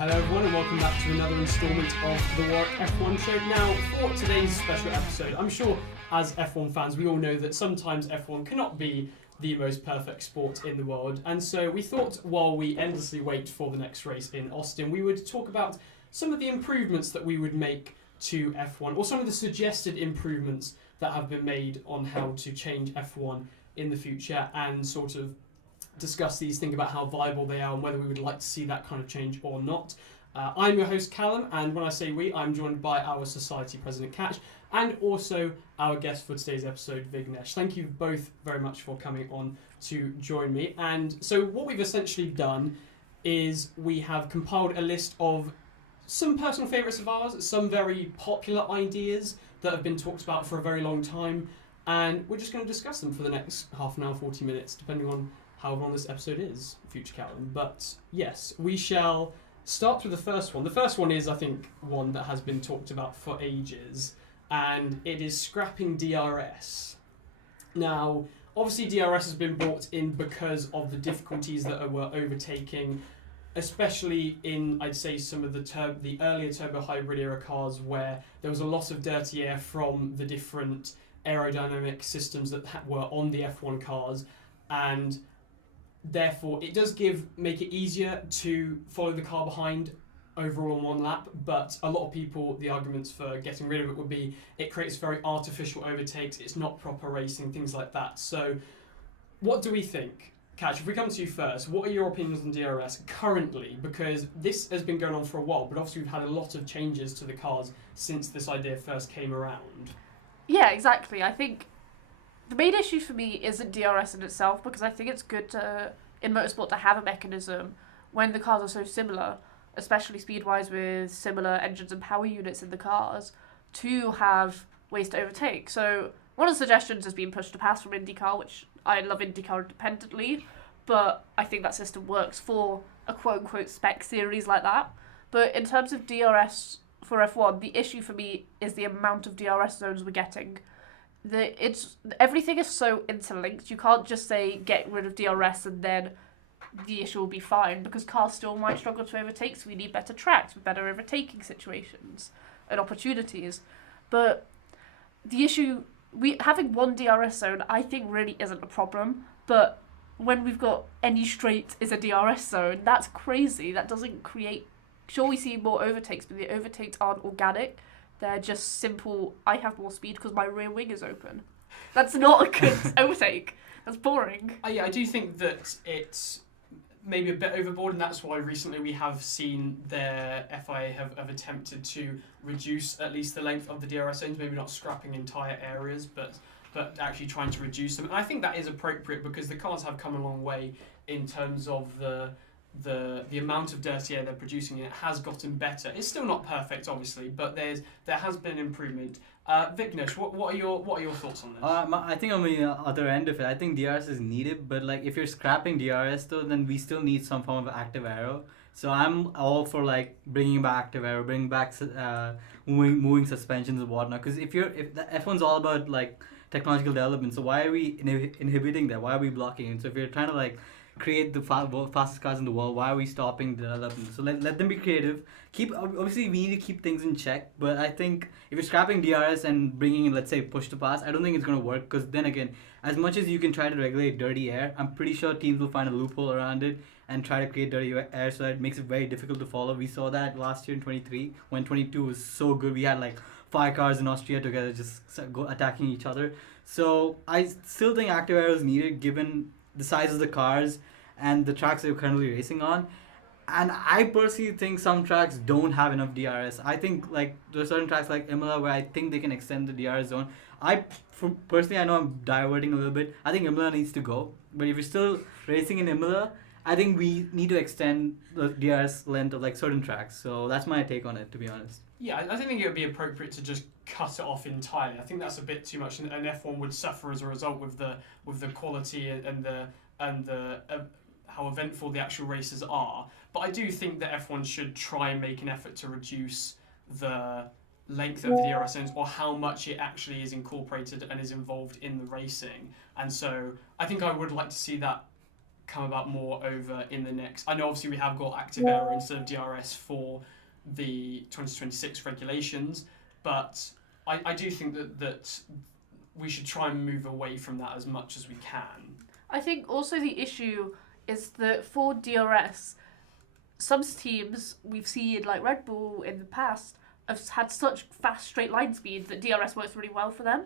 Hello everyone and welcome back to another instalment of the Warwick F1 Show. Now, for today's special episode, I'm sure as F1 fans we all know that sometimes F1 cannot be the most perfect sport in the world, and so we thought while we endlessly wait for the next race in Austin, we would talk about some of the improvements that we would make to F1, or some of the suggested improvements that have been made on how to change F1 in the future, and sort of discuss these, think about how viable they are and whether we would like to see that kind of change or not. I'm your host Callum, and when I say we, I'm joined by our society president Katch and also our guest for today's episode, Vignesh. Thank you both very much for coming on to join me. And so what we've essentially done is we have compiled a list of some personal favourites of ours, some very popular ideas that have been talked about for a very long time, and we're just going to discuss them for the next half an hour, 40 minutes, depending on how long this episode is, future Callum. But yes, we shall start with the first one. The first one is, I think, one that has been talked about for ages, and it is scrapping DRS. Now, obviously DRS has been brought in because of the difficulties that were overtaking, especially in, I'd say, some of the earlier turbo hybrid era cars where there was a lot of dirty air from the different aerodynamic systems that were on the F1 cars, and therefore it does make it easier to follow the car behind overall on one lap, but a lot of people, the arguments for getting rid of it would be it creates very artificial overtakes, it's not proper racing, things like that. So what do we think? Katch, if we come to you first, what are your opinions on DRS currently? Because this has been going on for a while, but obviously we've had a lot of changes to the cars since this idea first came around. Yeah, exactly. I think the main issue for me isn't DRS in itself, because I think it's good in motorsport to have a mechanism when the cars are so similar, especially speed-wise with similar engines and power units in the cars, to have ways to overtake. So one of the suggestions has been pushed to pass from IndyCar, which I love IndyCar independently, but I think that system works for a quote-unquote spec series like that. But in terms of DRS for F1, the issue for me is the amount of DRS zones we're getting. Everything is so interlinked. You can't just say get rid of DRS and then the issue will be fine, because cars still might struggle to overtake, so we need better tracks with better overtaking situations and opportunities. But the issue, having one DRS zone I think really isn't a problem, but when we've got any straight is a DRS zone, that's crazy. That doesn't create, sure we see more overtakes, but the overtakes aren't organic. They're just simple, I have more speed because my rear wing is open. That's not a good overtake. That's boring. Yeah, I do think that it's maybe a bit overboard, and that's why recently we have seen their FIA have attempted to reduce at least the length of the DRS zones, maybe not scrapping entire areas, but actually trying to reduce them. And I think that is appropriate because the cars have come a long way in terms of the amount of dirty air they're producing, and it has gotten better. It's still not perfect, obviously, but there has been improvement. Vignesh, what are your thoughts on this? I think on the other end of it, I think DRS is needed, but like if you're scrapping DRS though, then we still need some form of active aero. So I'm all for like bringing back active aero, bringing back moving suspensions and whatnot. Because if the F1's all about like technological development, so why are we inhibiting that? Why are we blocking it? So if you're trying to like create the fastest cars in the world, why are we stopping the development? So let them be creative. Obviously we need to keep things in check, but I think if you're scrapping DRS and bringing in, let's say, push to pass, I don't think it's going to work, because then again, as much as you can try to regulate dirty air, I'm pretty sure teams will find a loophole around it and try to create dirty air, so that it makes it very difficult to follow. We saw that last year in 23 when 22 was so good. We had like 5 cars in Austria together just go attacking each other. So I still think active aero is needed given the size of the cars and the tracks they're currently racing on. And I personally think some tracks don't have enough DRS. I think like there are certain tracks like Imola where I think they can extend the DRS zone. Personally, I know I'm diverting a little bit. I think Imola needs to go. But if you're still racing in Imola, I think we need to extend the DRS length of like certain tracks. So that's my take on it, to be honest. Yeah, I think it would be appropriate to just cut it off entirely. I think that's a bit too much, and F1 would suffer as a result with the quality and the how eventful the actual races are. But I do think that F1 should try and make an effort to reduce the length of the DRS zones, or how much it actually is incorporated and is involved in the racing. And so I think I would like to see that come about more over in the next. I know obviously we have got active aero instead of DRS for the 2026 regulations, but I do think that we should try and move away from that as much as we can. I think also the issue is that for DRS, some teams we've seen, like Red Bull in the past, have had such fast straight line speed that DRS works really well for them.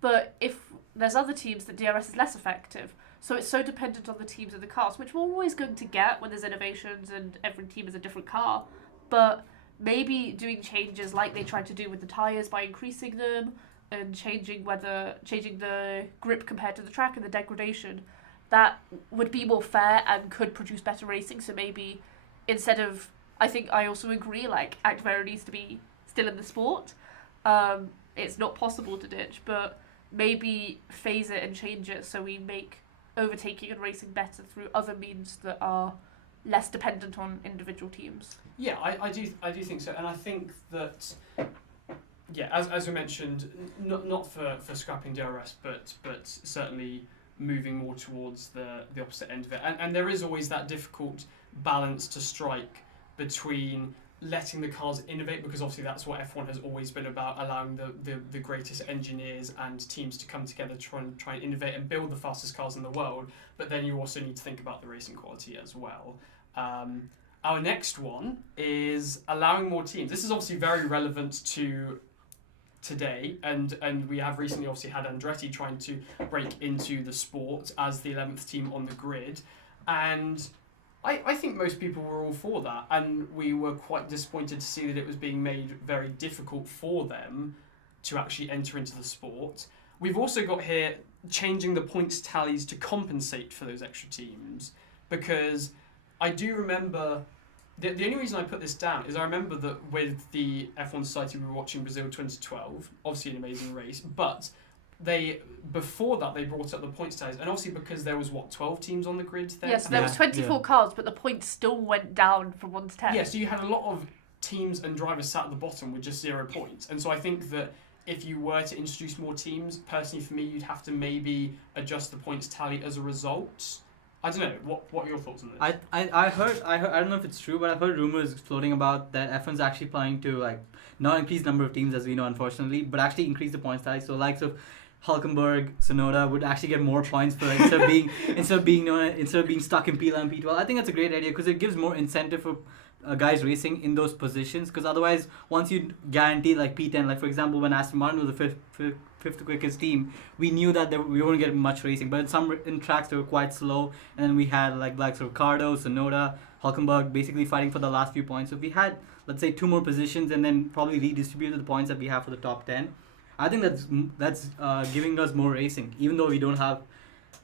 But if there's other teams that DRS is less effective, so it's so dependent on the teams and the cars, which we're always going to get when there's innovations and every team is a different car. But maybe doing changes like they tried to do with the tyres by increasing them and changing the grip compared to the track and the degradation, that would be more fair and could produce better racing. So maybe instead of, I think I also agree, like active aero needs to be still in the sport. It's not possible to ditch, but maybe phase it and change it so we make overtaking and racing better through other means that are less dependent on individual teams. Yeah, I do think so, and I think that as we mentioned, not for scrapping DRS, but certainly moving more towards the opposite end of it, and there is always that difficult balance to strike between letting the cars innovate, because obviously that's what F1 has always been about, allowing the greatest engineers and teams to come together to try and innovate and build the fastest cars in the world, but then you also need to think about the racing quality as well. Our next one is allowing more teams. This is obviously very relevant to today, and we have recently obviously had Andretti trying to break into the sport as the 11th team on the grid, and I think most people were all for that, and we were quite disappointed to see that it was being made very difficult for them to actually enter into the sport. We've also got here changing the points tallies to compensate for those extra teams, because I do remember, the only reason I put this down is I remember that with the F1 Society we were watching Brazil 2012, obviously an amazing race, but before that they brought up the points tallies, and obviously because there was 12 teams on the grid then? Yes, there was 24 cars, but the points still went down from 1 to 10. Yeah, so you had a lot of teams and drivers sat at the bottom with just 0 points, and so I think that if you were to introduce more teams, personally for me, you'd have to maybe adjust the points tally as a result. I don't know. What are your thoughts on this? I heard. I don't know if it's true, but I've heard rumors floating about that F1's actually planning to like not increase the number of teams as we know, unfortunately, but actually increase the points tally. So likes of Hulkenberg, Sonoda would actually get more points for instead of being stuck in P11 and P12. I think that's a great idea because it gives more incentive for guys racing in those positions. Because otherwise, once you guarantee like P10, like for example, when Aston Martin was the fifth quickest team, we knew that we wouldn't get much racing. But in tracks they were quite slow, and then we had like Ricardo, Sonoda, Hulkenberg basically fighting for the last few points. So if we had, let's say, 2 more positions and then probably redistributed the points that we have for the top 10, I think that's giving us more racing, even though we don't have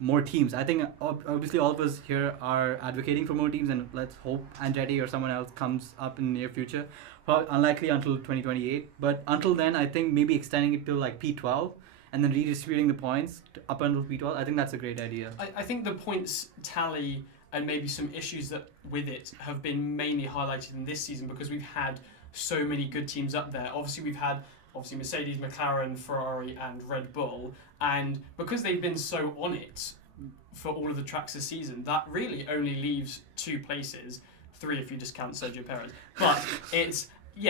more teams. I think obviously all of us here are advocating for more teams, and let's hope Andretti or someone else comes up in the near future. Well, unlikely until 2028, but until then, I think maybe extending it to like P12 and then redistributing the points up until P12. I think that's a great idea. I think the points tally and maybe some issues that with it have been mainly highlighted in this season because we've had so many good teams up there. Obviously, we've had Mercedes, McLaren, Ferrari and Red Bull, and because they've been so on it for all of the tracks this season, that really only leaves 2 places, 3 if you discount Sergio Perez, but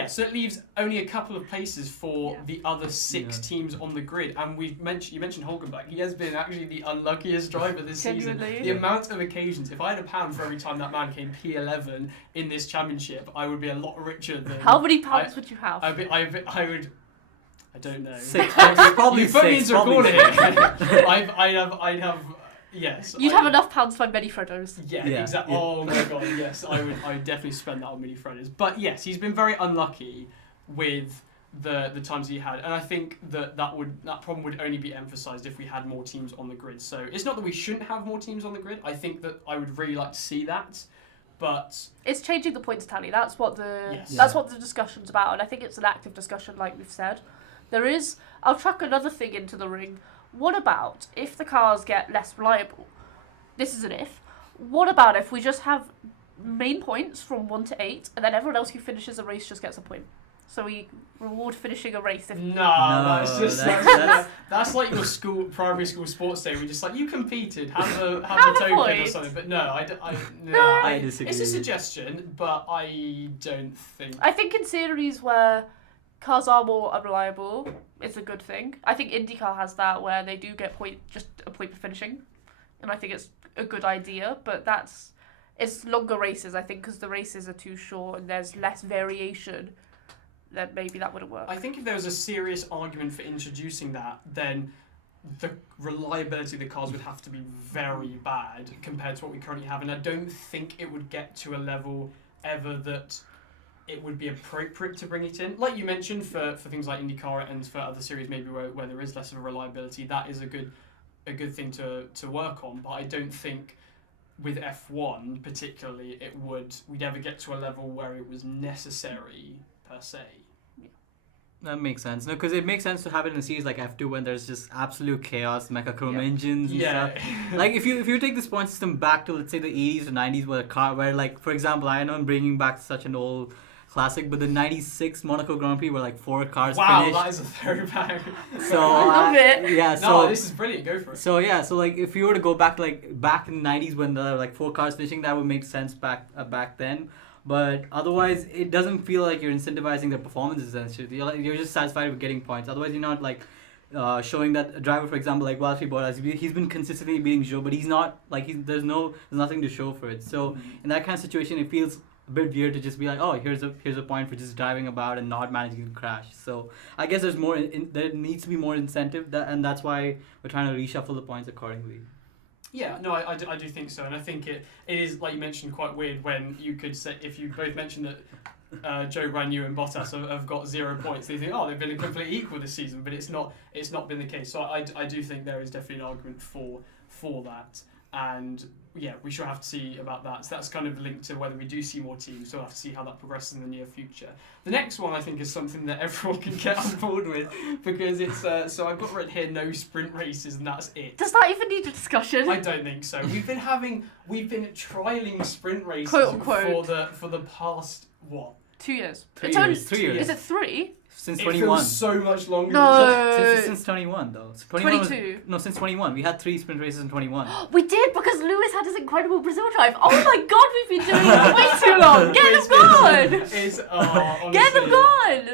so it leaves only a couple of places for the other 6 teams on the grid. And you mentioned Hulkenberg. He has been actually the unluckiest driver this season. The amount of occasions, if I had £1 for every time that man came P11 in this championship, I would be a lot richer than. How many pounds would you have? I would. I don't know. 6, probably you put me 6. into a corner here. I'd have. Yes. You'd have enough pounds to buy mini Freddos. Yeah, exactly. Yeah. Oh my god, yes. I would definitely spend that on mini Freddos. But yes, he's been very unlucky with the times he had, and I think that problem would only be emphasised if we had more teams on the grid. So it's not that we shouldn't have more teams on the grid. I think that I would really like to see that, but it's changing the points tally. That's what the discussion's about, and I think it's an active discussion, like we've said. I'll chuck another thing into the ring. What about if the cars get less reliable? This is an if. What about if we just have main points from 1 to 8, and then everyone else who finishes the race just gets a point? So we reward finishing a race. If No, No, that's just that's like your primary school sports day. We just like you competed, have a token or point. something. But no, I disagree. It's a suggestion, but I don't think. I think in series where cars are more unreliable, it's a good thing. I think IndyCar has that where they do get just a point for finishing, and I think it's a good idea. But it's longer races, I think, because the races are too short and there's less variation. Then maybe that wouldn't work. I think if there was a serious argument for introducing that, then the reliability of the cars would have to be very bad compared to what we currently have, and I don't think it would get to a level ever that it would be appropriate to bring it in. Like you mentioned, for things like IndyCar and for other series maybe where there is less of a reliability, that is a good thing to work on, but I don't think with F1 particularly we'd ever get to a level where it was necessary per se. That makes sense. No, because it makes sense to have it in a series like F2 when there's just absolute chaos, mechachrome engines and stuff. Like if you take this point system back to, let's say, the 80s or 90s where like, for example, I know I'm bringing back such an old classic, but the 96 Monaco Grand Prix where like 4 cars finished. Wow, that is a throwback. So I love it. Yeah, no, this is brilliant. Go for it. So yeah, so like if you were to go back in the 90s when there were like 4 cars finishing, that would make sense back then. But otherwise, it doesn't feel like you're incentivizing their performances and shit. You're just satisfied with getting points. Otherwise, you're not like showing that a driver, for example, like Valtteri Bottas, he's been consistently beating Zhou, but he's not like there's nothing to show for it. So in that kind of situation, it feels a bit weird to just be like, oh, here's a point for just driving about and not managing to crash. So I guess there's more. There needs to be more incentive, and that's why we're trying to reshuffle the points accordingly. Yeah, no, I do think so, and I think it is, like you mentioned, quite weird when you could say, if you both mentioned that Joe Branu and Bottas have got 0 points, they think, oh, they've been completely equal this season, but it's not been the case. So I do think there is definitely an argument for that, and yeah, we shall have to see about that. So that's kind of linked to whether we do see more teams, so we'll have to see how that progresses in the near future. The next one, I think, is something that everyone can get on board with, because it's, so I've got right here, no sprint races, and that's it. Does that even need a discussion? I don't think so. We've been trialling sprint races Quote, unquote. for the past, what? 2 years. 3 It's years. only 3 years. Is it 3? Since It 21. feels so much longer. No. Since 21 though. So 21 was- 22. no, since 21. We had 3 sprint races in 21. We did, because Lewis had his incredible Brazil drive. Oh my god, we've been doing it way too long. Get them gone. Get them gone.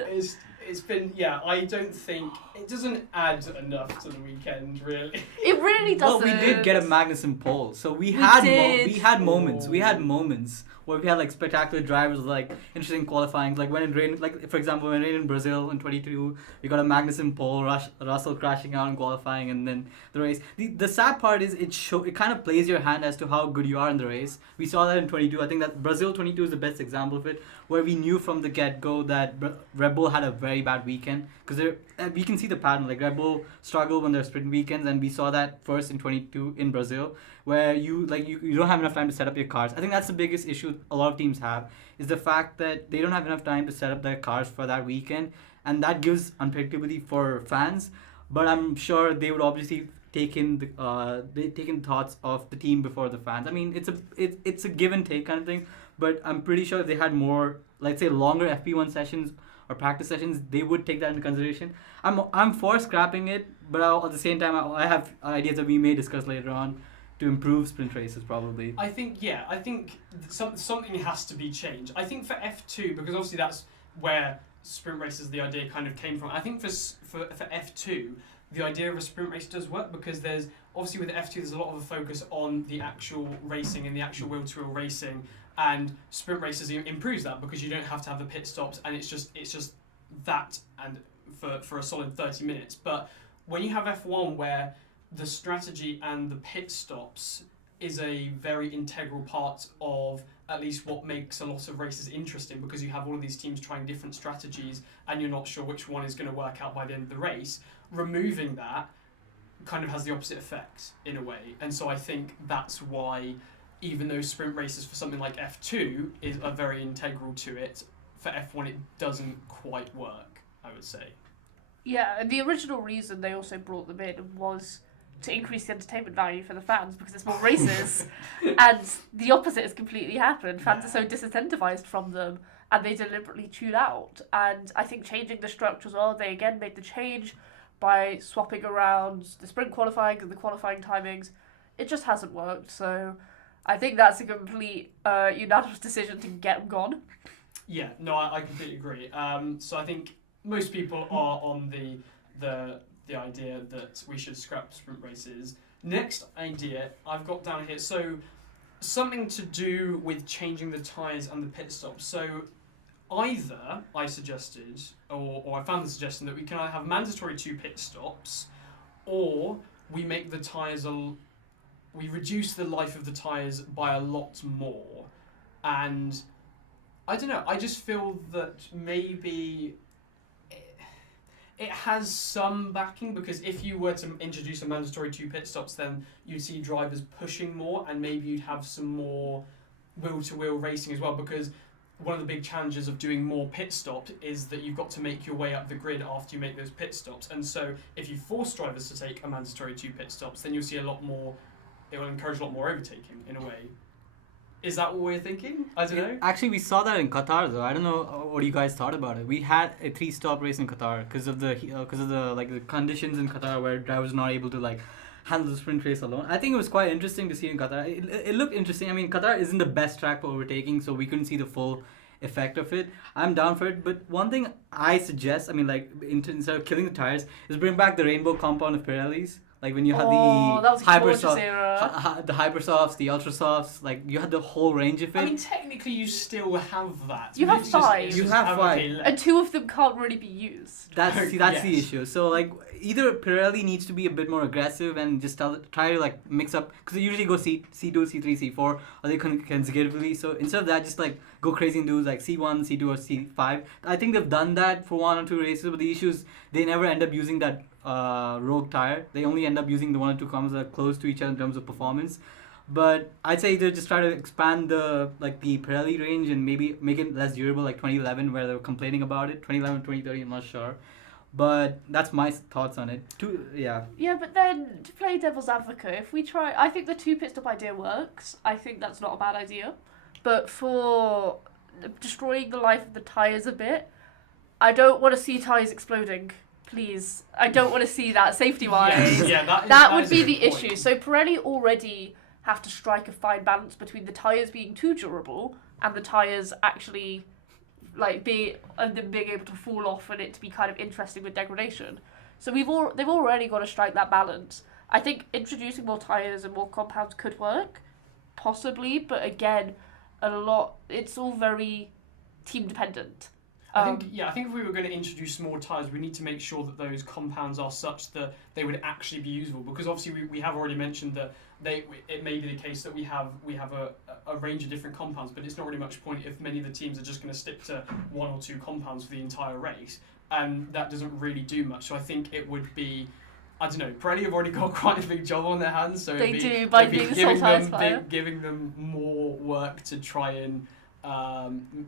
It's been, yeah, I don't think, it doesn't add enough to the weekend, really. It really doesn't. Well, we did get a Magnussen pole, so we did. had moments. We had moments where we had like spectacular drivers, like interesting qualifying. Like when it rained, like for example, when it rained in Brazil in 22, we got a Magnussen pole, Russell crashing out in qualifying, and then the race. The sad part is it kind of plays your hand as to how good you are in the race. We saw that in 22. I think that Brazil 22 is the best example of it, where we knew from the get-go that Red Bull had a very bad weekend, because we can see the pattern. Like Red Bull struggle when there's sprint weekends, and we saw that first in 22 in Brazil, where you don't have enough time to set up your cars. I think that's the biggest issue a lot of teams have, is the fact that they don't have enough time to set up their cars for that weekend, and that gives unpredictability for fans. But I'm sure they would obviously take in thoughts of the team before the fans. I mean, it's a give and take kind of thing. But I'm pretty sure if they had more, let's say, longer FP1 sessions or practice sessions, they would take that into consideration. I'm for scrapping it, but at the same time, I have ideas that we may discuss later on to improve sprint races, probably. I think something has to be changed. I think for F2, because obviously that's where sprint races, the idea kind of came from. I think for F2, the idea of a sprint race does work, because there's obviously with F2 there's a lot of a focus on the actual racing and the actual wheel-to-wheel racing, and sprint races improves that because you don't have to have the pit stops, and it's just that, and for a solid 30 minutes. But when you have F1 where the strategy and the pit stops is a very integral part of at least what makes a lot of races interesting, because you have all of these teams trying different strategies and you're not sure which one is going to work out by the end of the race, removing that kind of has the opposite effect in a way. And so I think that's why, even though sprint races for something like F2 are very integral to it, for F1 it doesn't quite work, I would say. Yeah, and the original reason they also brought them in was to increase the entertainment value for the fans, because there's more races, and the opposite has completely happened. Fans are so disincentivized from them, and they deliberately tune out. And I think changing the structure as well, they again made the change by swapping around the sprint qualifying and the qualifying timings. It just hasn't worked, so I think that's a complete unanimous decision to get them gone. Yeah, no, I completely agree. So I think most people are on the idea that we should scrap sprint races. Next idea I've got down here, so something to do with changing the tyres and the pit stops. So either I suggested, or I found the suggestion that we can either have mandatory 2 pit stops, or we make the tyres we reduce the life of the tyres by a lot more. And I don't know, I just feel that maybe it has some backing, because if you were to introduce a mandatory 2 pit stops, then you'd see drivers pushing more, and maybe you'd have some more wheel-to-wheel racing as well, because one of the big challenges of doing more pit stops is that you've got to make your way up the grid after you make those pit stops. And so if you force drivers to take a mandatory 2 pit stops, then you'll see a lot more, it will encourage a lot more overtaking in a way. Is that what we're thinking? I don't know. Actually, we saw that in Qatar, though. I don't know what you guys thought about it. We had a 3-stop race in Qatar because of the the conditions in Qatar where drivers were not able to like handle the sprint race alone. I think it was quite interesting to see in Qatar. It looked interesting. I mean, Qatar isn't the best track for overtaking, so we couldn't see the full effect of it. I'm down for it, but one thing I suggest, I mean, like instead of killing the tires, is bring back the rainbow compound of Pirellis. Like when you had the hypersofts, the ultrasofts, like you had the whole range of it. I mean, technically, you still have that. You have 5. You have 5, and 2 of them can't really be used. That's the issue. So like either Pirelli needs to be a bit more aggressive and just try to like mix up, because they usually go C2, C3, C4, or they consecutively. So instead of that, just like go crazy and do like C1, C2, or C5. I think they've done that for 1 or 2 races, but the issue is they never end up using that rogue tire. They only end up using the 1 or 2 compounds that are close to each other in terms of performance. But I'd say either just try to expand the Pirelli range and maybe make it less durable, like 2011 where they were complaining about it. 2011, 2030, I'm not sure. But that's my thoughts on it. Yeah, but then to play devil's advocate, if we try, I think the 2 pit stop idea works. I think that's not a bad idea. But for destroying the life of the tyres a bit, I don't want to see tyres exploding. Please, I don't want to see that safety-wise. Yes, that would be the issue. So Pirelli already have to strike a fine balance between the tyres being too durable and the tyres actually being able to fall off and it to be kind of interesting with degradation. So they've already got to strike that balance. I think introducing more tyres and more compounds could work, possibly, but again, it's all very team dependent. I think if we were going to introduce more tyres, we need to make sure that those compounds are such that they would actually be usable. Because obviously we have already mentioned that it may be the case that we have a range of different compounds, but it's not really much point if many of the teams are just going to stick to 1 or 2 compounds for the entire race, and that doesn't really do much. So I think it would be, I don't know, Pirelli have already got quite a big job on their hands, so they do by being the giving them more work to try and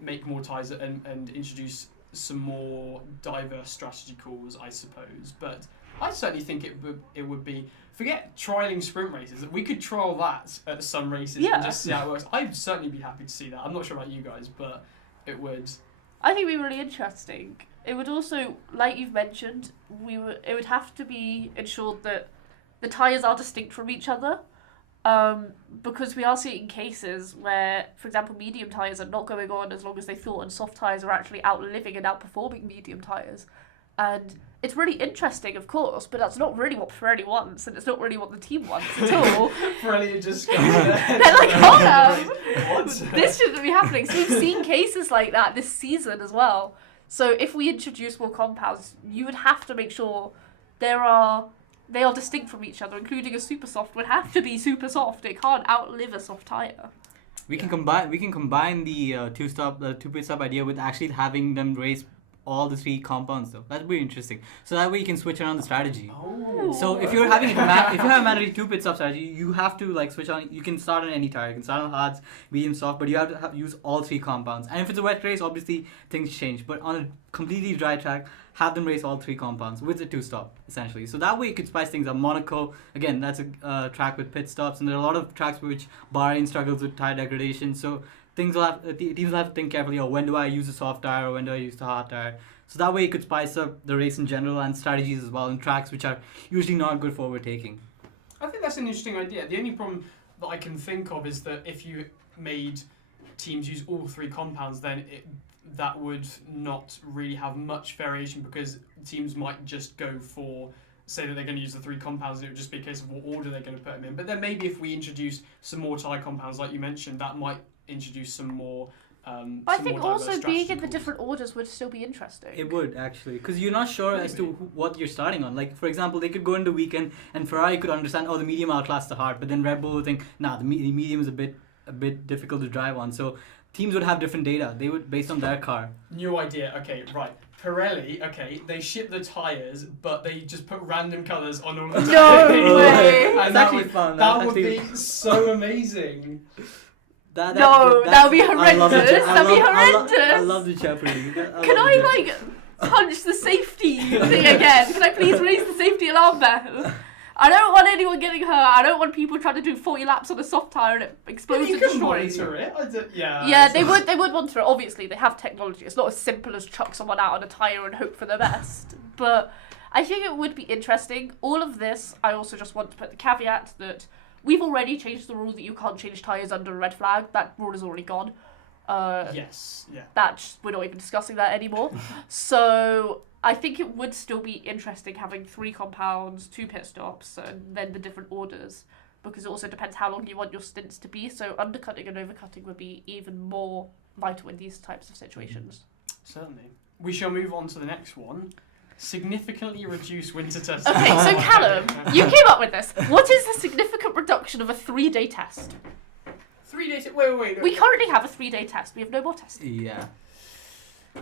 make more tyres and introduce some more diverse strategy calls, I suppose. But I certainly think it would be, forget trialling sprint races, we could trial that at some races and just see how it works. I'd certainly be happy to see that. I'm not sure about you guys, but it would. I think it'd be really interesting. It would also, like you've mentioned, it would have to be ensured that the tyres are distinct from each other. Because we are seeing cases where, for example, medium tyres are not going on as long as they thought, and soft tyres are actually outliving and outperforming medium tyres. And it's really interesting, of course, but that's not really what Pirelli wants, and it's not really what the team wants at all. Pirelli just goes they're like, hold up, this shouldn't be happening. So we've seen cases like that this season as well. So if we introduce more compounds, you would have to make sure they are distinct from each other, including a super soft would have to be super soft. It can't outlive a soft tyre. We can combine the 2 pit stop idea with actually having them race all the 3 compounds though. That'd be interesting. So that way you can switch around the strategy. Oh. So if you have a mandatory 2 pit stop strategy, you have to like switch on. You can start on any tire. You can start on hards, medium, soft, but you have to use all 3 compounds. And if it's a wet race, obviously things change. But on a completely dry track, have them race all 3 compounds with a 2-stop essentially. So that way you could spice things up. Monaco, again, that's a track with pit stops, and there are a lot of tracks which Bahrain struggles with tire degradation. So teams will have to think carefully. Oh, when do I use the soft tire or when do I use the hard tire? So that way, it could spice up the race in general and strategies as well in tracks which are usually not good for overtaking. I think that's an interesting idea. The only problem that I can think of is that if you made teams use all three compounds, then that would not really have much variation because teams might just go for, say that they're going to use the three compounds and it would just be a case of what order they're going to put them in. But then maybe if we introduce some more tyre compounds, like you mentioned, that might introduce some more I think also being in the different orders would still be interesting. It would, actually, because you're not sure as to what you're starting on. Like, for example, they could go into the weekend and Ferrari could understand, oh, the medium outclass the hard, but then Red Bull would think, nah, the medium is a bit difficult to drive on. So teams would have different data. They would, based on their car. New idea. Okay, right. Pirelli, okay, they ship the tyres, but they just put random colours on all of the tyres. No way! And that would be so amazing. That would be horrendous. That'd be horrendous. I love the Jeopardy. Can I punch the safety thing again? Can I please raise the safety alarm bell? I don't want anyone getting hurt. I don't want people trying to do 40 laps on a soft tyre and it explodes and destroys. You can monitor it. Yeah, they would monitor it. Obviously, they have technology. It's not as simple as chuck someone out on a tyre and hope for the best. But I think it would be interesting. All of this, I also just want to put the caveat that we've already changed the rule that you can't change tyres under a red flag. That rule is already gone. Yes, yeah. We're not even discussing that anymore. So I think it would still be interesting having 3 compounds, 2 pit stops, and then the different orders, because it also depends how long you want your stints to be. So undercutting and overcutting would be even more vital in these types of situations. Certainly. We shall move on to the next one. Significantly reduce winter testing. Okay, so Callum, you came up with this. What is the significant reduction of a 3-day test? 3 days. Wait. We currently have a 3-day test. We have no more testing. Yeah.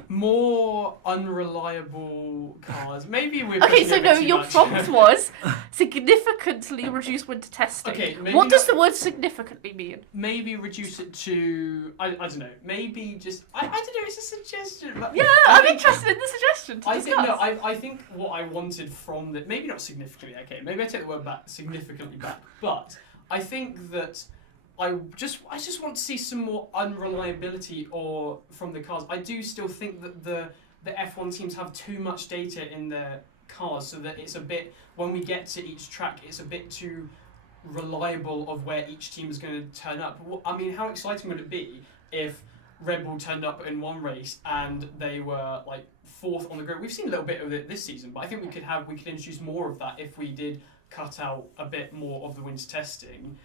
More unreliable cars. Maybe we're okay. So pushing no, it too your much. prompt was significantly reduce winter testing. Okay, maybe what does the word significantly mean? Maybe reduce it to I don't know. Maybe just I don't know. It's a suggestion. But Yeah, I'm interested in the suggestion. I think what I wanted from the maybe not significantly. Okay, maybe I take the word back significantly back. But I think that I just want to see some more unreliability from the cars. I do still think that the F1 teams have too much data in their cars, so that it's a bit, when we get to each track, it's a bit too reliable of where each team is going to turn up. I mean, how exciting would it be if Red Bull turned up in one race and they were like 4th on the grid? We've seen a little bit of it this season, but I think we could introduce more of that if we did cut out a bit more of the winter testing.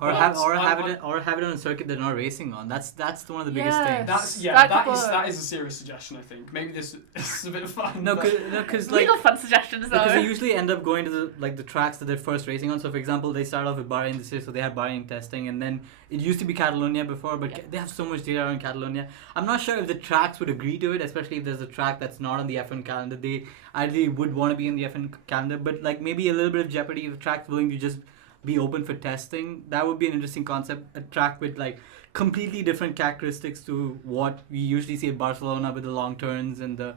Or have it on a circuit they're not racing on. That's one of the biggest things. That is a serious suggestion. I think maybe this is a bit of fun. Because we got fun suggestions though. Because they usually end up going to the tracks that they're first racing on. So for example, they start off with Bahrain this year, so they have Bahrain testing, and then it used to be Catalonia before, but they have so much data on Catalonia. I'm not sure if the tracks would agree to it, especially if there's a track that's not on the F1 calendar. They ideally would want to be in the F1 calendar, but like maybe a little bit of jeopardy if the track's willing to just be open for testing. That would be an interesting concept. A track with like completely different characteristics to what we usually see at Barcelona with the long turns and the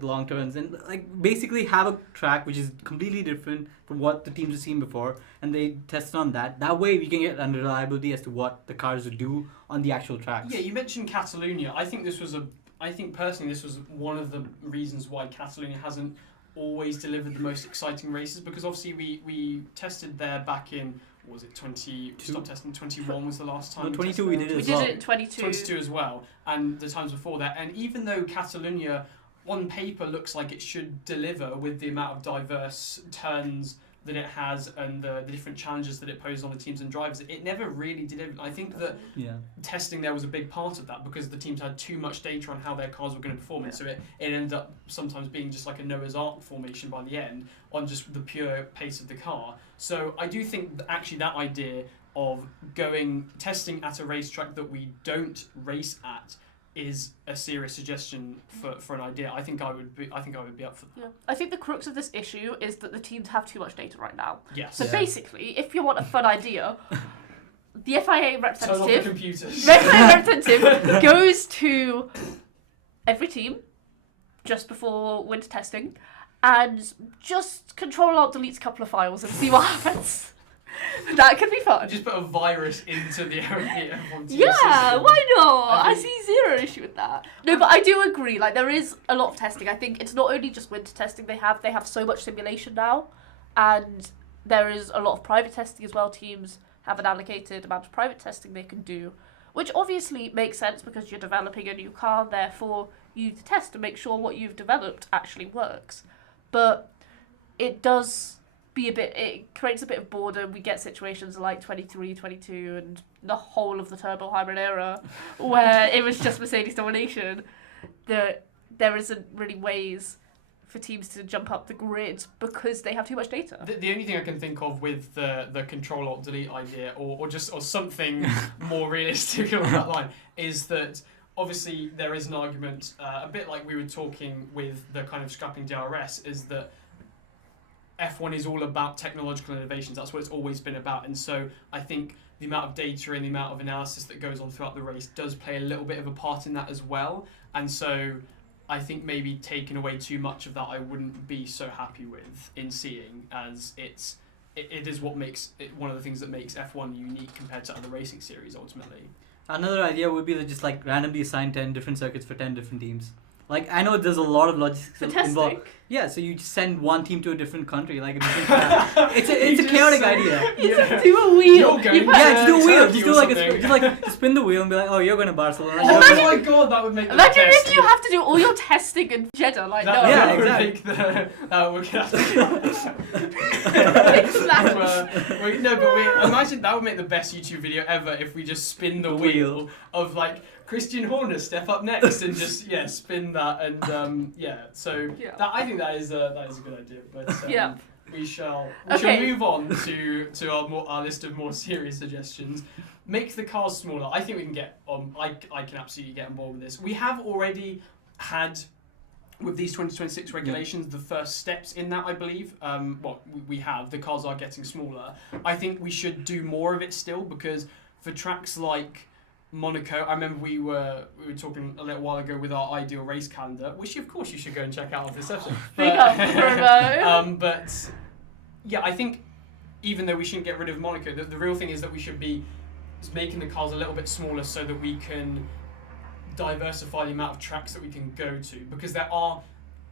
long turns, and like basically have a track which is completely different from what the teams have seen before, and they test on that. That way we can get unreliability as to what the cars would do on the actual tracks. Yeah, you mentioned Catalonia. I think personally this was one of the reasons why Catalonia hasn't always delivered the most exciting races, because obviously we tested there back in, what was it, 20, stopped testing 21 was the last time. No, 22 we did it we as did well. it in 22. 22 as well, and the times before that. And even though Catalonia on paper looks like it should deliver with the amount of diverse turns that it has and the different challenges that it poses on the teams and drivers, it never really delivered. I think that testing there was a big part of that, because the teams had too much data on how their cars were going to perform, and so it ended up sometimes being just like a Noah's Ark formation by the end on just the pure pace of the car. So I do think that actually that idea of testing at a racetrack that we don't race at is a serious suggestion for an idea. I think I would be up for that. Yeah. I think the crux of this issue is that the teams have too much data right now. Yes. So basically, if you want a fun idea, the FIA Turn off the computers. representative goes to every team just before winter testing and just Control-Alt deletes a couple of files and see what happens. That could be fun. Just put a virus into the F1 team Yeah, system. why not? I I think- see zero issue with that. No, but I do agree. Like, there is a lot of testing. I think it's not only just winter testing they have so much simulation now, and there is a lot of private testing as well. Teams have an allocated amount of private testing they can do, which obviously makes sense because you're developing a new car, therefore you need to test to make sure what you've developed actually works. But it does it creates a bit of boredom. We get situations like 23, 22 and the whole of the turbo hybrid era where it was just Mercedes domination. There isn't really ways for teams to jump up the grid because they have too much data. The only thing I can think of with the Control-Alt-Delete idea, or something more realistic along that line, is that obviously there is an argument, a bit like we were talking with the kind of scrapping DRS, is that F1 is all about technological innovations. That's what it's always been about. And so I think the amount of data and the amount of analysis that goes on throughout the race does play a little bit of a part in that as well. And so I think maybe taking away too much of that I wouldn't be so happy with in seeing, as it is what makes it one of the things that makes F1 unique compared to other racing series ultimately. Another idea would be to just like randomly assign 10 different circuits for 10 different teams. Like, I know there's a lot of logistics For involved. testing. Yeah, so you just send one team to a different country, like a different it's a chaotic idea. You just do a wheel. You're going Yeah, just do a wheel. Turkey Just or do like something. just spin the wheel and be like, oh, you're going to Barcelona. Oh you're my god, that would make the Imagine best. if you have to do all your testing in Jeddah, like, That, no. Yeah, that would exactly. make that would Exactly. imagine that would make the best YouTube video ever if we just spin the wheel of like Christian Horner step up next and just spin that and so Yeah. that I think that is a good idea, but Yeah. we shall Okay. move on to our list of more serious suggestions. Make the cars smaller. I think we can get on. I can absolutely get on board with this. We have already had, with these 2026 regulations, the first steps in that, I believe. We have. The cars are getting smaller. I think we should do more of it still, because for tracks like Monaco, I remember we were talking a little while ago with our ideal race calendar, which of course you should go and check out of this episode. Big up, Provo. But yeah, I think even though we shouldn't get rid of Monaco, the real thing is that we should be making the cars a little bit smaller so that we can diversify the amount of tracks that we can go to, because there are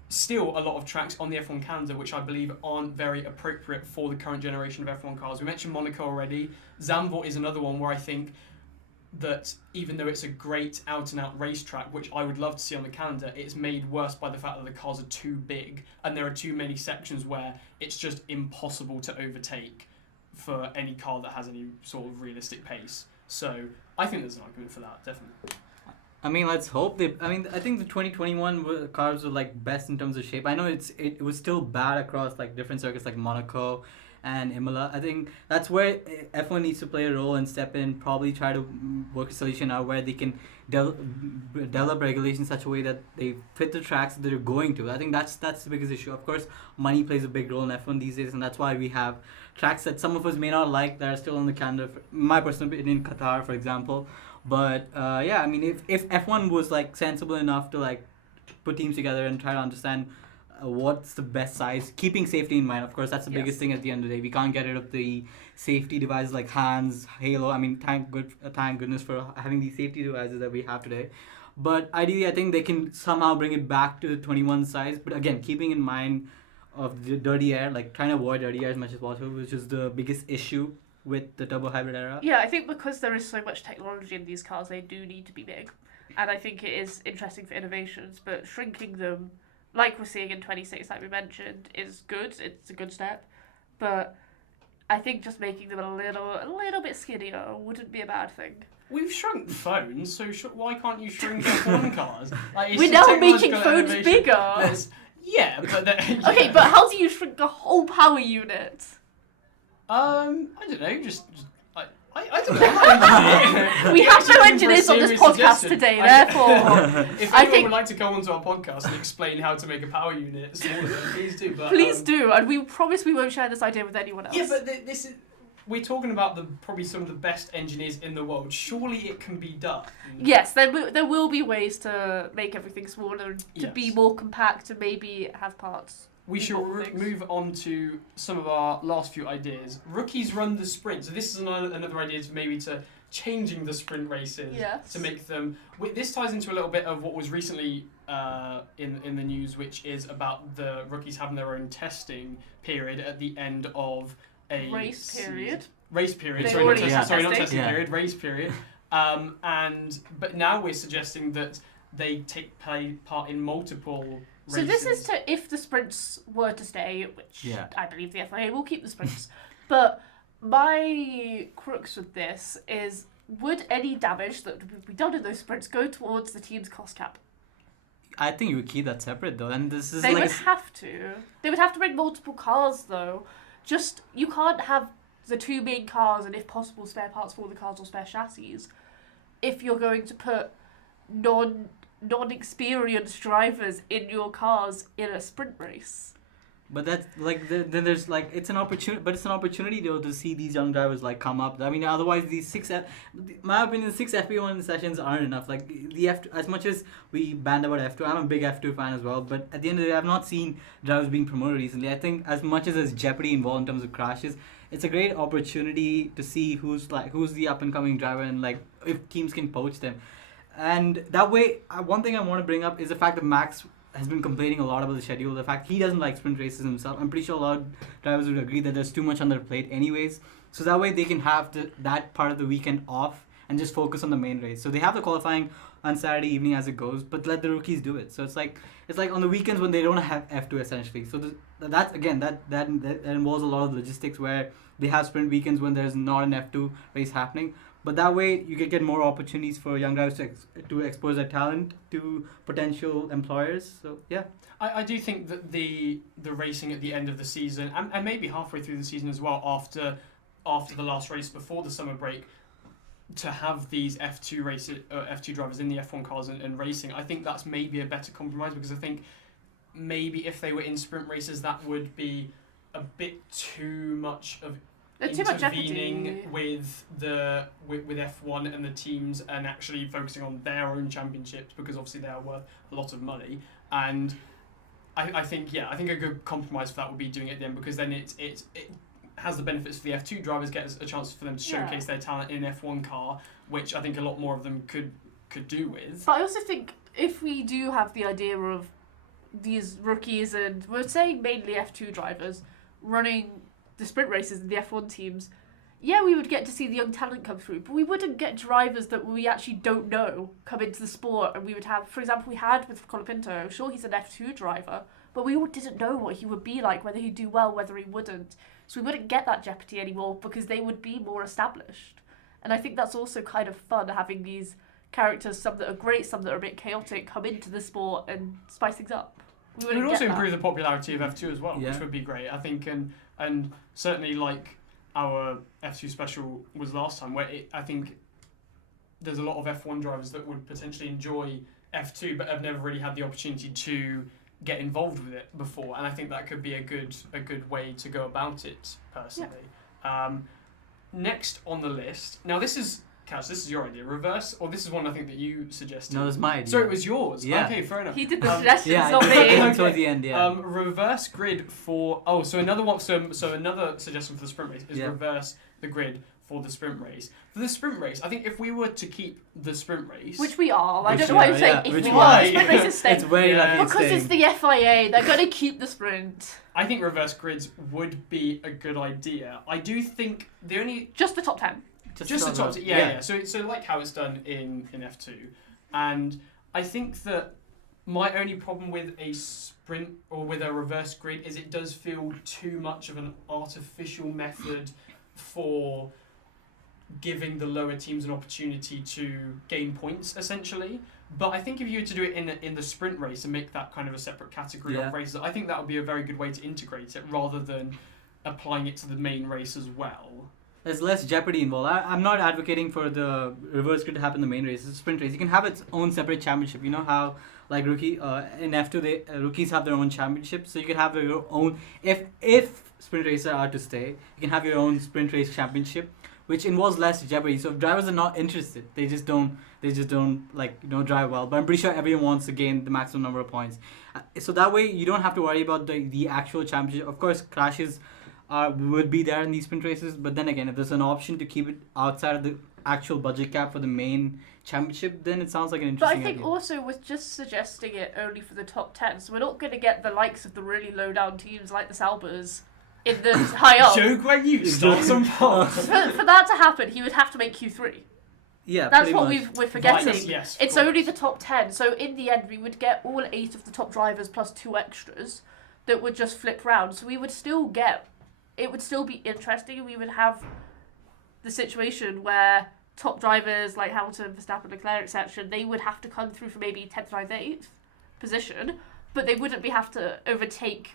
still a lot of tracks on the F1 calendar which I believe aren't very appropriate for the current generation of F1 cars. We mentioned Monaco already. Zandvoort is another one where I think that even though it's a great out-and-out racetrack, which I would love to see on the calendar, it's made worse by the fact that the cars are too big and there are too many sections where it's just impossible to overtake for any car that has any sort of realistic pace. So I think there's an argument for that, definitely. I mean, let's hope I think the 2021 cars were like best in terms of shape. I know it was still bad across like different circuits like Monaco and Imola. I think that's where F1 needs to play a role and step in, probably try to work a solution out where they can develop regulations in such a way that they fit the tracks that they're going to. I think that's the biggest issue. Of course, money plays a big role in F1 these days, and that's why we have tracks that some of us may not like that are still on the calendar. My personal opinion, Qatar, for example. But I mean, if F1 was like sensible enough to like put teams together and try to understand what's the best size, keeping safety in mind, of course, that's the biggest thing at the end of the day. We can't get rid of the safety devices like hands, halo. I mean, thank goodness for having these safety devices that we have today. But ideally, I think they can somehow bring it back to the 21 size. But again, keeping in mind of the dirty air, like trying to avoid dirty air as much as possible, which is the biggest issue with the turbo hybrid era. Yeah, I think because there is so much technology in these cars, they do need to be big. And I think it is interesting for innovations, but shrinking them, like we're seeing in 26, like we mentioned, is good. It's a good step. But I think just making them a little bit skinnier wouldn't be a bad thing. We've shrunk the phones, so why can't you shrink F1 cars? Like, We're it's now technological making phones innovation. bigger. Yeah, but Okay, but how do you shrink a whole power unit? I don't know. Just I don't know. I'm not an engineer. We have Actually, no looking for a engineers on this serious podcast suggestion. today, therefore. If I anyone think- would like to come onto our podcast and explain how to make a power unit smaller, please do. But, Please do, and we promise we won't share this idea with anyone else. Yeah, but this is. We're talking about probably some of the best engineers in the world. Surely it can be done. Yes, there will be ways to make everything smaller, to be Yes. more compact, and maybe have parts we should move on to some of our last few ideas. Rookies run the sprint. So this is another idea to maybe to changing the sprint races to make them. This ties into a little bit of what was recently in the news, which is about the rookies having their own testing period at the end of a race period. Race period. They Sorry, already not had testing testing. period. Race period. But now we're suggesting that they take part in multiple races. So this is to if the sprints were to stay, which Yeah. I believe the FIA will keep the sprints. But my crux with this is, would any damage that would be done in those sprints go towards the team's cost cap? I think you would keep that separate though, and this is They like would have to. They would have to bring multiple cars though. Just, you can't have the two main cars and if possible spare parts for the cars or spare chassis if you're going to put non-experienced drivers in your cars in a sprint race. But that's like then there's like it's an opportunity, but it's an opportunity though to see these young drivers like come up. I mean, otherwise these my opinion, 6 FP1 sessions aren't enough. Like the F2, as much as we banned about F2, I'm a big F2 fan as well. But at the end of the day, I've not seen drivers being promoted recently. I think as much as there's jeopardy involved in terms of crashes, it's a great opportunity to see who's the up and coming driver and like if teams can poach them. And that way, one thing I want to bring up is the fact that Max has been complaining a lot about the schedule. The fact he doesn't like sprint races himself. I'm pretty sure a lot of drivers would agree that there's too much on their plate anyways. So that way they can have that part of the weekend off and just focus on the main race. So they have the qualifying on Saturday evening as it goes, but let the rookies do it. So it's like on the weekends when they don't have F2 essentially. So that involves a lot of logistics where they have sprint weekends when there's not an F2 race happening. But that way, you can get more opportunities for young drivers to expose their talent to potential employers. So, yeah. I do think that the racing at the end of the season, and maybe halfway through the season as well, after the last race before the summer break, to have these F2 drivers in the F1 cars and racing, I think that's maybe a better compromise, because I think maybe if they were in sprint races, that would be a bit too much of intervening with F1 and the teams and actually focusing on their own championships, because obviously they are worth a lot of money. And I think a good compromise for that would be doing it then, because then it has the benefits for the F2 drivers, get a chance for them to showcase their talent in an F1 car, which I think a lot more of them could do with. But I also think if we do have the idea of these rookies, and we're saying mainly F2 drivers running the sprint races and the F1 teams, we would get to see the young talent come through, but we wouldn't get drivers that we actually don't know come into the sport. And we would have, for example, we had with Colapinto, sure, he's an F2 driver, but we didn't know what he would be like, whether he'd do well, whether he wouldn't. So we wouldn't get that jeopardy anymore because they would be more established. And I think that's also kind of fun, having these characters, some that are great, some that are a bit chaotic, come into the sport and spice things up. It would also improve the popularity of F2 as well, which would be great, I think, and certainly like our F2 special was last time, where I think there's a lot of F1 drivers that would potentially enjoy F2 but have never really had the opportunity to get involved with it before, and I think that could be a good way to go about it personally. Next on the list, now this is Katch, this is your idea. Reverse, or this is one I think that you suggested. No, it was my idea. So it was yours. Yeah. Okay, fair enough. He did the suggestions, not me. Okay. Towards the end, reverse grid for. Oh, so another one. So another suggestion for the sprint race is reverse the grid for the sprint race. For the sprint race, I think if we were to keep the sprint race, which we are, I don't know why I'm saying if we are. The sprint race is staying. It's very lucky it's because staying. it's the FIA. They're going to keep the sprint. I think reverse grids would be a good idea. I do think the only just the top 10. Just the top 10. Yeah. So like how it's done in F2, and I think that my only problem with a sprint or with a reverse grid is it does feel too much of an artificial method for giving the lower teams an opportunity to gain points, essentially. But I think if you were to do it in the sprint race and make that kind of a separate category of races, I think that would be a very good way to integrate it rather than applying it to the main race as well. There's less jeopardy involved. I'm not advocating for the reverse grid to happen in the main race. It's a sprint race. You can have its own separate championship. You know how, like in F2, rookies have their own championship. So you can have your own. If sprint races are to stay, you can have your own sprint race championship, which involves less jeopardy. So if drivers are not interested, they just don't drive well. But I'm pretty sure everyone wants to gain the maximum number of points. So that way you don't have to worry about the actual championship. Of course, crashes would be there in these sprint races, but then again, if there's an option to keep it outside of the actual budget cap for the main championship, then it sounds like an interesting But I think idea. also with just suggesting it only for the top 10, so we're not going to get the likes of the really low down teams like the Salbers in the high up. Joke when you start some polls. For that to happen, he would have to make Q3. Yeah, That's pretty what much. we're forgetting. Right, yes, of It's course. only the top 10, so in the end we would get all 8 of the top drivers plus 2 extras that would just flip round. So we would still get, it would still be interesting. We would have the situation where top drivers like Hamilton, Verstappen, Leclerc, etc., they would have to come through for maybe 10th, 9th, 8th position, but they wouldn't have to overtake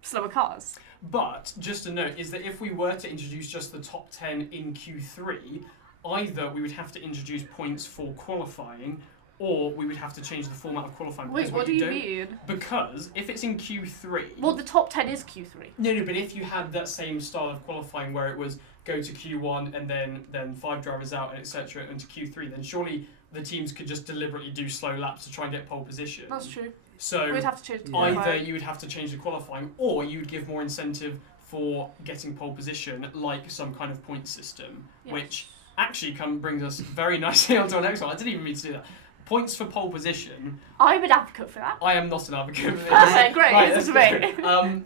slower cars. But just a note is that if we were to introduce just the top 10 in Q3, either we would have to introduce points for qualifying, or we would have to change the format of qualifying. Wait, because what do you don't- mean? Because if it's in Q3... Well, the top 10 is Q3. No, but if you had that same style of qualifying where it was go to Q1 and then 5 drivers out, etc., into Q3, then surely the teams could just deliberately do slow laps to try and get pole position. That's true. So We'd have to change the Yeah. either qualifying. you would have to change the qualifying, or you would give more incentive for getting pole position, like some kind of point system, Yes. which actually brings us very nicely onto our next one. I didn't even mean to do that. Points for pole position. I'm an advocate for that. I am not an advocate for this. Perfect, great, Right, this is let's great. go.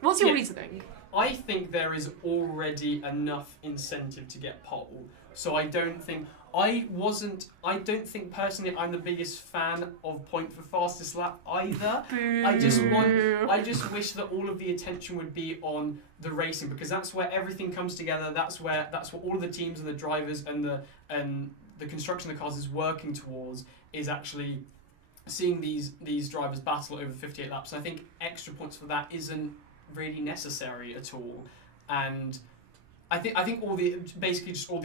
What's your Yeah. reasoning? I think there is already enough incentive to get pole. So I don't think personally I'm the biggest fan of point for fastest lap either. I just wish that all of the attention would be on the racing, because that's where everything comes together. That's what all of the teams and the drivers and the construction of the cars is working towards, is actually seeing these drivers battle over 58 laps. I think extra points for that isn't really necessary at all, and I think all the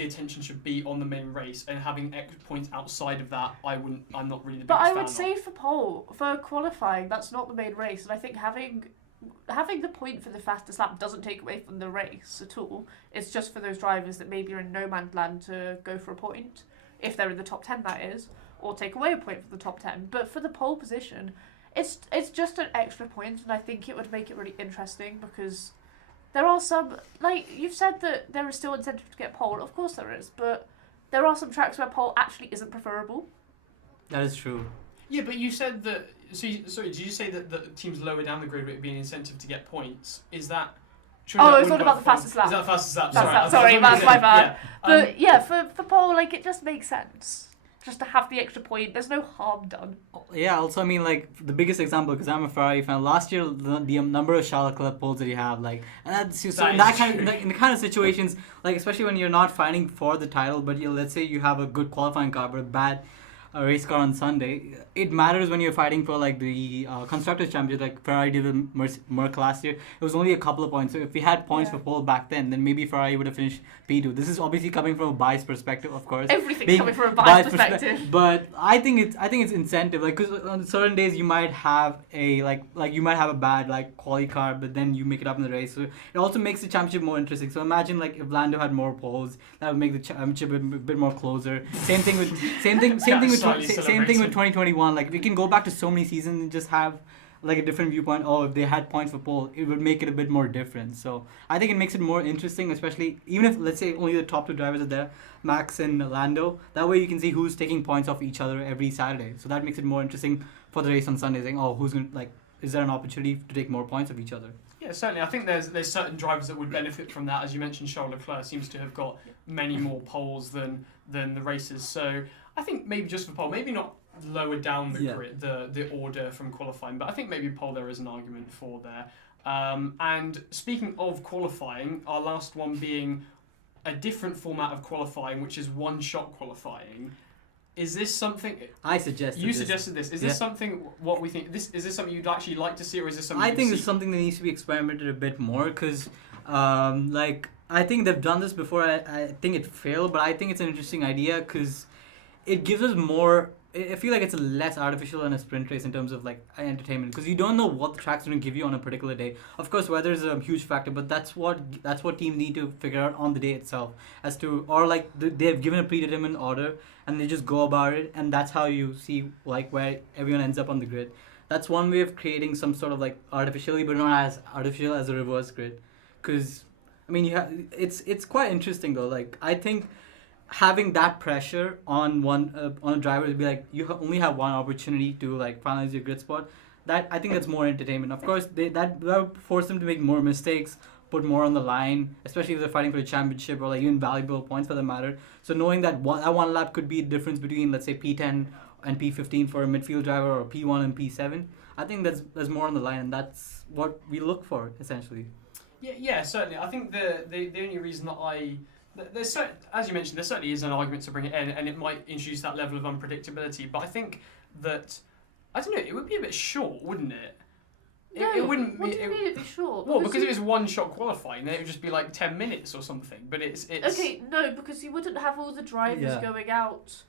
attention should be on the main race, and having extra points outside of that, I'm not really the biggest But I fan would of. say for qualifying, that's not the main race, and I think having the point for the fastest lap doesn't take away from the race at all. It's just for those drivers that maybe are in no man's land to go for a point, if they're in the top 10 that is, or take away a point for the top 10. But for the pole position, it's just an extra point, and I think it would make it really interesting, because there are some, like you've said that there is still incentive to get pole. Of course there is, but there are some tracks where pole actually isn't preferable. That is true. Yeah, but you said that. Sorry, did you say that the teams lower down the grid would be an incentive to get points? Is that? Oh, that it's all wouldn't about work the fastest for- lap. Is that the fastest lap? That's Sorry, that. I Sorry, thought that's you my said- bad. yeah. But yeah, for pole, like, it just makes sense. Just to have the extra point, there's no harm done. Yeah, also, I mean, like, the biggest example, because I'm a Ferrari fan, last year, the number of Charlotte Club poles that you have, like, and that's so That in is that kind true. of, in the kind of situations, like, especially when you're not fighting for the title, but let's say you have a good qualifying car, but a bad race car on Sunday, it matters when you're fighting for, like, the Constructors' Championship, like Ferrari did with Merc last year. It was only a couple of points, so if we had points Yeah. for pole back then maybe Ferrari would have finished P2. This is obviously coming from a biased perspective, of course. Everything's Being coming from a biased perspective. But I think it's incentive, like, because on certain days you might have a like you might have a bad like quality car, but then you make it up in the race. So it also makes the championship more interesting. So imagine like if Lando had more poles, that would make the championship a bit more closer. Same thing with Slightly 2021. Like we can go back to so many seasons and just have like a different viewpoint. Oh, if they had points for pole, it would make it a bit more different. So I think it makes it more interesting, especially even if let's say only the top 2 drivers are there, Max and Lando. That way you can see who's taking points off each other every Saturday. So that makes it more interesting for the race on Sunday. Saying, oh, who's gonna like? Is there an opportunity to take more points of each other? Yeah, certainly. I think there's certain drivers that would benefit from that. As you mentioned, Charles Leclerc seems to have got many more poles than the races. So I think maybe just for pole, maybe not lower down the Yeah. grid, the order from qualifying, but I think maybe pole there is an argument for there. And speaking of qualifying, our last one being a different format of qualifying, which is one-shot qualifying. Is this something I suggested. you this. suggested? This is Yeah. this something what we think? Is this something you'd actually like to see, or is this something? I you think see? it's something that needs to be experimented a bit more because, like, I think they've done this before. I think it failed, but I think it's an interesting idea because it gives us more I feel like it's less artificial than a sprint race in terms of like entertainment, because you don't know what the track's going to give you on a particular day. Of course, weather is a huge factor, but that's what teams need to figure out on the day itself, as to, or like they've given a predetermined order and they just go about it, and that's how you see like where everyone ends up on the grid. That's one way of creating some sort of like artificially, but not as artificial as a reverse grid, because I mean it's quite interesting though. Like I think having that pressure on on a driver to be like you only have one opportunity to like finalize your grid spot, that I think that's more entertainment. Of course that will force them to make more mistakes, put more on the line, especially if they're fighting for a championship or like even valuable points for that matter. So knowing that one lap could be the difference between, let's say, P10 and P15 for a midfield driver, or P1 and P7, I think there's more on the line, and that's what we look for essentially. Yeah, certainly. I think the only reason that there's as you mentioned, there certainly is an argument to bring it in, and it might introduce that level of unpredictability. But I think that, I don't know, it would be a bit short, wouldn't it? It wouldn't. What do you mean it'd be short? Well, because it was one shot qualifying, then it would just be like 10 minutes or something. But it's okay. No, because you wouldn't have all the drivers going out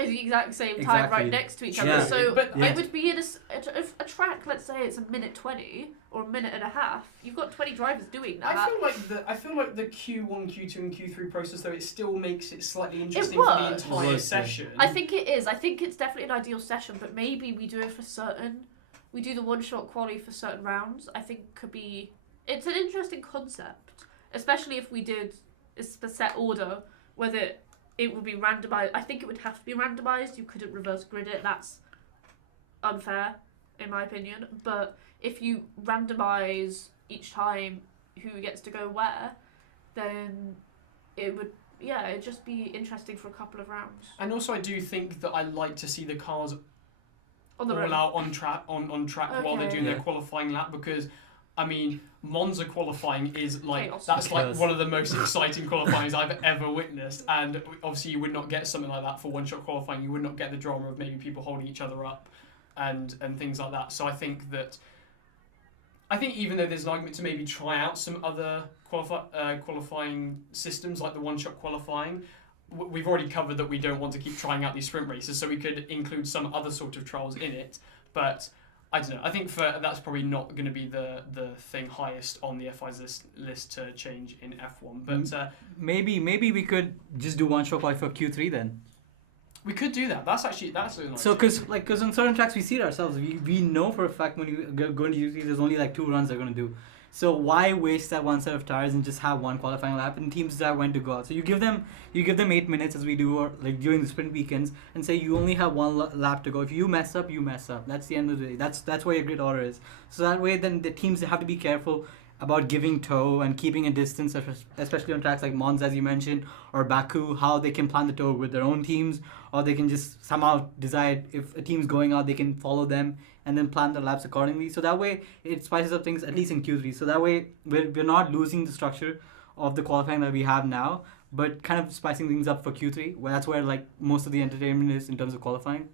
at the exact same time, Exactly. right next to each Yeah. other. So But- it would be in a track. Let's say it's a minute 20 or a minute and a half. You've got 20 drivers doing that. I feel like the Q1, Q2, and Q3 process, though, it still makes it slightly interesting It for the works. entire It works, session. I think it is. I think it's definitely an ideal session, but maybe we do it for certain. We do the one-shot quality for certain rounds. I think could be. It's an interesting concept, especially if we did a set order, whether it would be randomized. I think it would have to be randomized. You couldn't reverse grid it. That's unfair, in my opinion. But if you randomize each time who gets to go where, then it would. Yeah, it'd just be interesting for a couple of rounds. And also, I do think that I like to see the cars On the all road. out on track while they're doing their Yeah. qualifying lap, because I mean Monza qualifying is like Chaos. that's like Chaos. one of the most exciting qualifyings I've ever witnessed, and obviously you would not get something like that for one shot qualifying. You would not get the drama of maybe people holding each other up and things like that. So I think even though there's an argument to maybe try out some other qualifying systems like the one shot qualifying, we've already covered that we don't want to keep trying out these sprint races, so we could include some other sort of trials in it. But I don't know. I think that's probably not going to be the thing highest on the FI's list to change in F1. But Maybe we could just do one shot qualify for Q3 then. we could do that. That's a nice So because on certain tracks we see it ourselves, we know for a fact when you go into UC there's only like 2 runs they're going to do. So why waste that one set of tires and just have one qualifying lap, and teams decide when to go out? So you give them 8 minutes, as we do, or like during the sprint weekends, and say you only have one lap to go. If you mess up, you mess up. That's the end of the day. That's where your grid order is. So that way, then the teams have to be careful about giving tow and keeping a distance, especially on tracks like Monza, as you mentioned, or Baku, how they can plan the tow with their own teams, or they can just somehow decide if a team's going out, they can follow them and then plan the laps accordingly. So that way, it spices up things, at least in Q3. So that way, we're not losing the structure of the qualifying that we have now, but kind of spicing things up for Q3, where that's where like most of the entertainment is in terms of qualifying.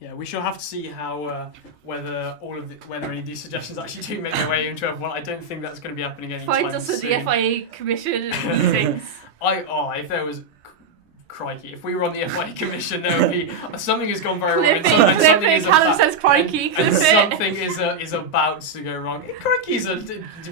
yeah, we shall have to see how whether any of these suggestions actually do make their way into F1. I don't think that's going to be happening anytime Find us at the soon. FIA Commission meetings. If there was, crikey, if we were on the FIA Commission, there would be something has gone very wrong, and Clip something it. is Callum says crikey. and Clip it. something is about to go wrong. Crikey is a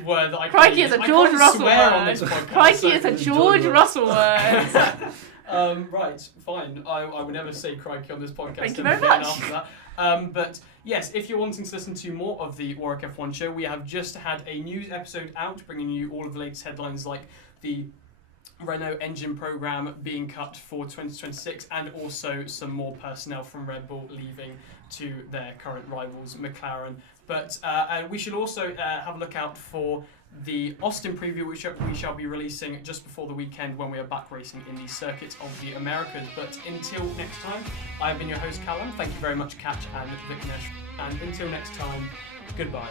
word that I Crikey can't is a use. George I can't Russell swear word. on this podcast. Crikey so- is a George George Russell word. Right, fine. I would never say crikey on this podcast. Thank you ever very again much. After that. But yes, if you're wanting to listen to more of the Warwick F1 show, we have just had a news episode out bringing you all of the latest headlines like the Renault engine program being cut for 2026 and also some more personnel from Red Bull leaving to their current rivals McLaren. But we should also have a look out for the Austin preview, which we shall be releasing just before the weekend when we are back racing in the circuits of the Americas. But until next time, I've been your host Callum. Thank you very much, Katch and Vignesh. And until next time, goodbye.